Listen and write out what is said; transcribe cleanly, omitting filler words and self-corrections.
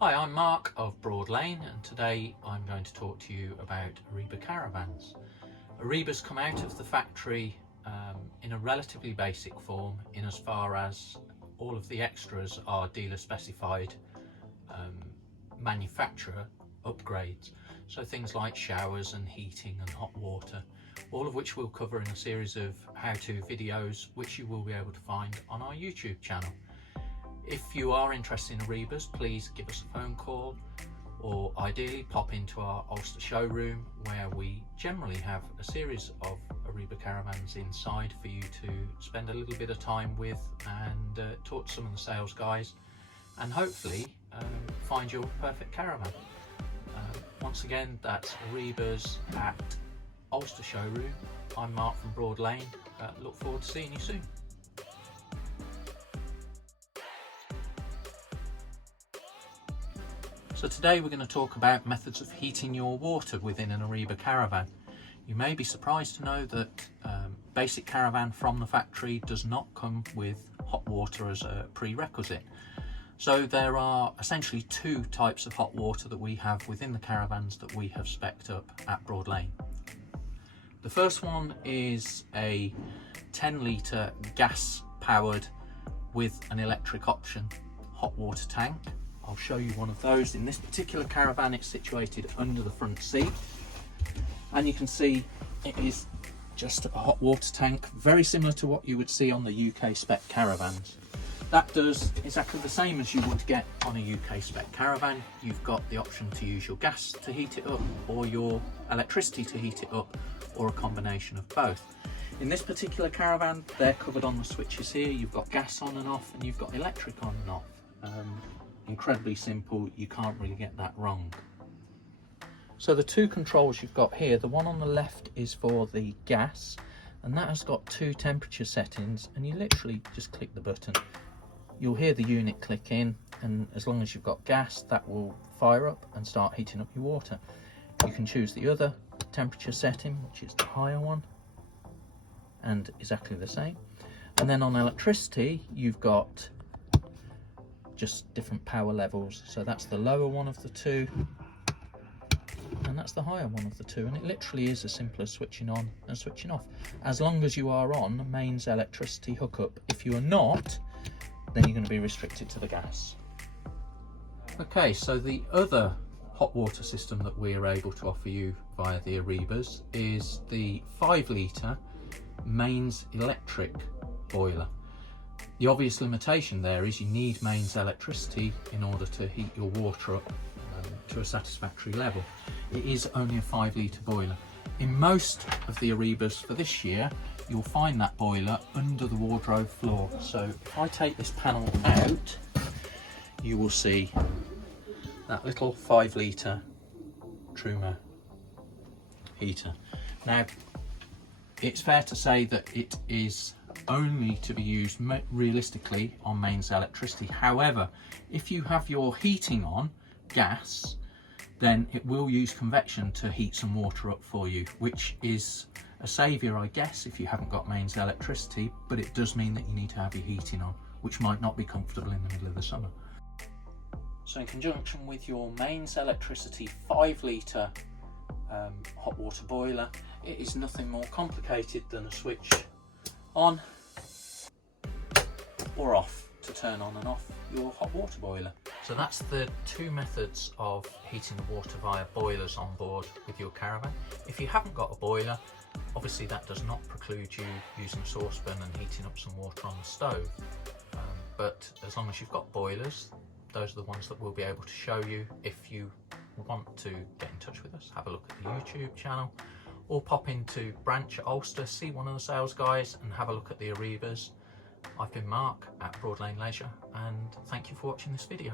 Hi, I'm Mark of Broadlane, and today I'm going to talk to you about Eriba caravans. Eribas come out of the factory in a relatively basic form, in as far as all of the extras are dealer specified manufacturer upgrades. So things like showers and heating and hot water, all of which we'll cover in a series of how-to videos which you will be able to find on our YouTube channel. If you are interested in Eribas, please give us a phone call, or ideally pop into our Alcester showroom, where we generally have a series of Eriba caravans inside for you to spend a little bit of time with and talk to some of the sales guys and hopefully find your perfect caravan. Once again, that's Eribas at Alcester showroom. I'm Mark from Broadlane. Look forward to seeing you soon. So today we're going to talk about methods of heating your water within an Eriba caravan. You may be surprised to know that basic caravan from the factory does not come with hot water as a prerequisite. So there are essentially two types of hot water that we have within the caravans that we have spec'd up at Broadlane. The first one is a 10 litre gas powered with an electric option hot water tank. I'll show you one of those. In this particular caravan, it's situated under the front seat, and you can see it is just a hot water tank, very similar to what you would see on the UK spec caravans. That does exactly the same as you would get on a UK spec caravan. You've got the option to use your gas to heat it up, or your electricity to heat it up, or a combination of both. In this particular caravan, they're covered on the switches here. You've got gas on and off, and you've got electric on and off. Incredibly simple, you can't really get that wrong. So the two controls you've got here, the one on the left is for the gas, and that has got two temperature settings, and you literally just click the button. You'll hear the unit click in, and as long as you've got gas, that will fire up and start heating up your water. You can choose the other temperature setting, which is the higher one, and exactly the same. And then on electricity, you've got just different power levels. So that's the lower one of the two, and that's the higher one of the two, and it literally is as simple as switching on and switching off, as long as you are on mains electricity hookup. If you are not, then you're going to be restricted to the gas. Okay, so the other hot water system that we are able to offer you via the Eribas is the 5 litre mains electric boiler. The obvious limitation there is you need mains electricity in order to heat your water up to a satisfactory level. It is only a 5 litre boiler. In most of the Eribas for this year, you'll find that boiler under the wardrobe floor. So if I take this panel out, you will see that little 5 litre Truma heater. Now, it's fair to say that it is only to be used realistically on mains electricity. However, if you have your heating on gas, then it will use convection to heat some water up for you, which is a saviour, I guess, if you haven't got mains electricity, but it does mean that you need to have your heating on, which might not be comfortable in the middle of the summer. So in conjunction with your mains electricity 5 litre hot water boiler, it is nothing more complicated than a switch on or off to turn on and off your hot water boiler. So that's the two methods of heating the water via boilers on board with your caravan. If you haven't got a boiler, obviously that does not preclude you using a saucepan and heating up some water on the stove. But as long as you've got boilers, those are the ones that we'll be able to show you. If you want to get in touch with us, have a look at the YouTube channel, or pop into branch at Alcester, see one of the sales guys and have a look at the Eribas. I've been Mark at Broadlane Leisure, and thank you for watching this video.